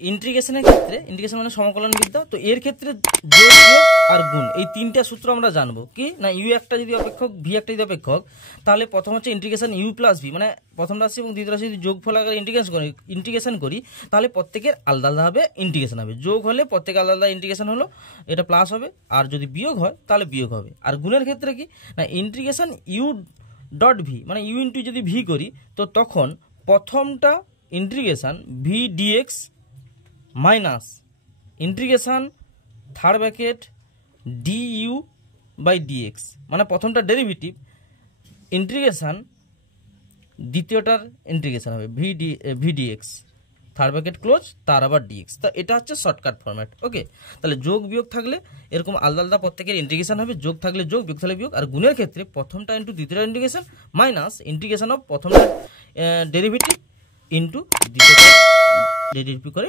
ইন্টিগ্রেশনের ক্ষেত্রে ইন্টিগ্রেশন মানে সমাকলন বিদ্যা, তো এর ক্ষেত্রে যোগ বিয়োগ আর গুণ এই তিনটা সূত্র আমরা জানবো। কি না, ইউ একটা যদি অপেক্ষক, ভি একটা যদি অপেক্ষক, তাহলে প্রথম হচ্ছে ইন্টিগ্রেশন ইউ প্লাস ভি, মানে প্রথম রাশি এবং দ্বিতীয় রাশি যদি যোগফল আকারে ইন্টিগ্রেশন করি তাহলে প্রত্যেকের আলাদা আলাদা হবে ইন্টিগ্রেশন হবে। যোগ হলে প্রত্যেকে আলাদা আলাদা ইন্টিগ্রেশন হলো, এটা প্লাস হবে, আর যদি বিয়োগ হয় তাহলে বিয়োগ হবে। আর গুণের ক্ষেত্রে কি না, ইন্টিগ্রেশন ইউ ডট ভি, মানে ইউ ইন্টু যদি ভি করি তো তখন প্রথমটা integration V dx minus integration third bracket D U by dx, মানে প্রথমটা ডেরিভেটিভ ইন্টিগ্রেশন দ্বিতীয়টার ইন্টিগ্রেশন হবে V dx third bracket close তার আবার ডিএক্স। তো এটা হচ্ছে শর্টকাট ফরম্যাট। ওকে, তাহলে যোগ বিয়োগ থাকলে এরকম আলাদা আলাদা প্রত্যেকের ইন্টিগ্রেশন হবে, যোগ থাকলে যোগ, বিয়োগ থাকলে বিয়োগ। আর গুণের ক্ষেত্রে প্রথমটা ইন্টু দ্বিতীয়টা ইন্টিগ্রেশন মাইনাস ইন্টিগ্রেশন অফ প্রথমটা ডেরিভেটিভ ইন্টু দ্বিতীয়টা ডেরিভেটিভ করে